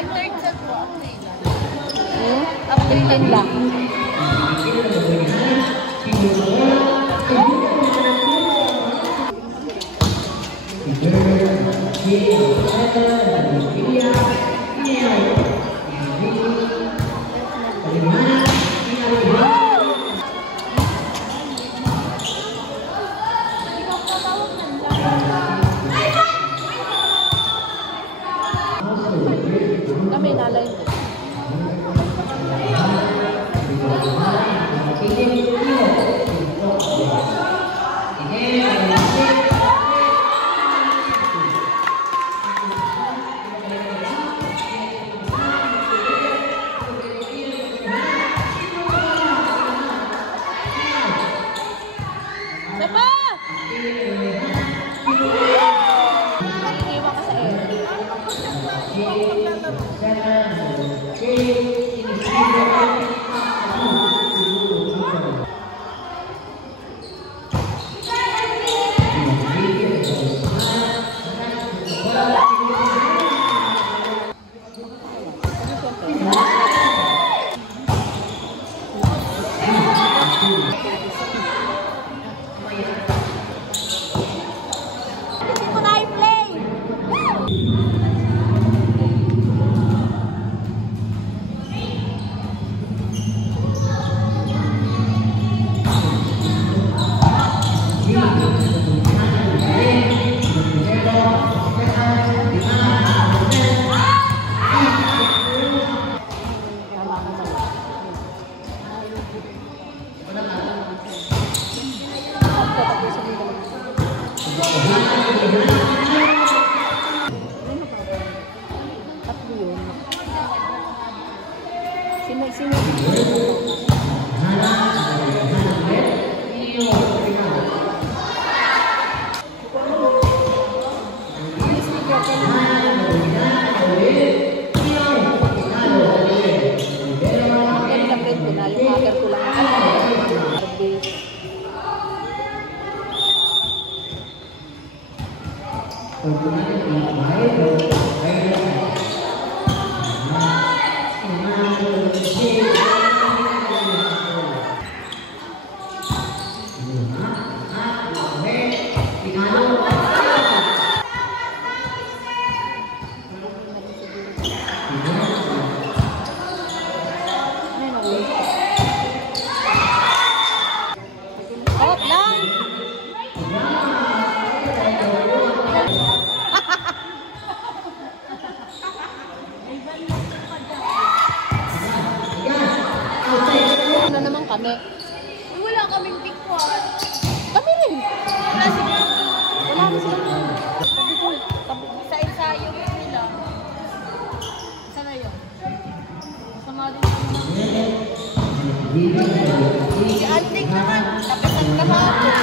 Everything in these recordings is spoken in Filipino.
1/3 po. Update din lang. Kami nalay. Kami. Wala kaming tikwan. Kami rin. Wala sila. Wala na sila. Sa ensayo nila. Isa na yun. Sama din si Antik naman. Napasan ka hapon.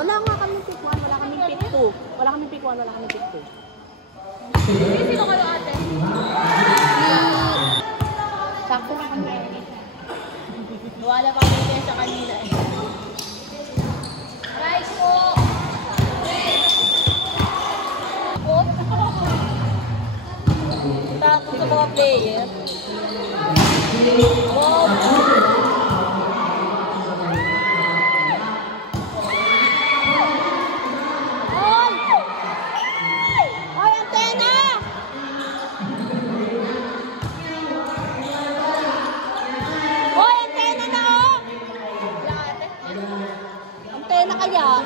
Wala nga kaming pikwan. Wala kaming pikto. Wala kaming pikwan. Wala kaming pikto. Sino kayo ate? Sakto na kami. Wala pa kami sa kanila eh. Rice po! Tapos sa mga player. Wow! Kaya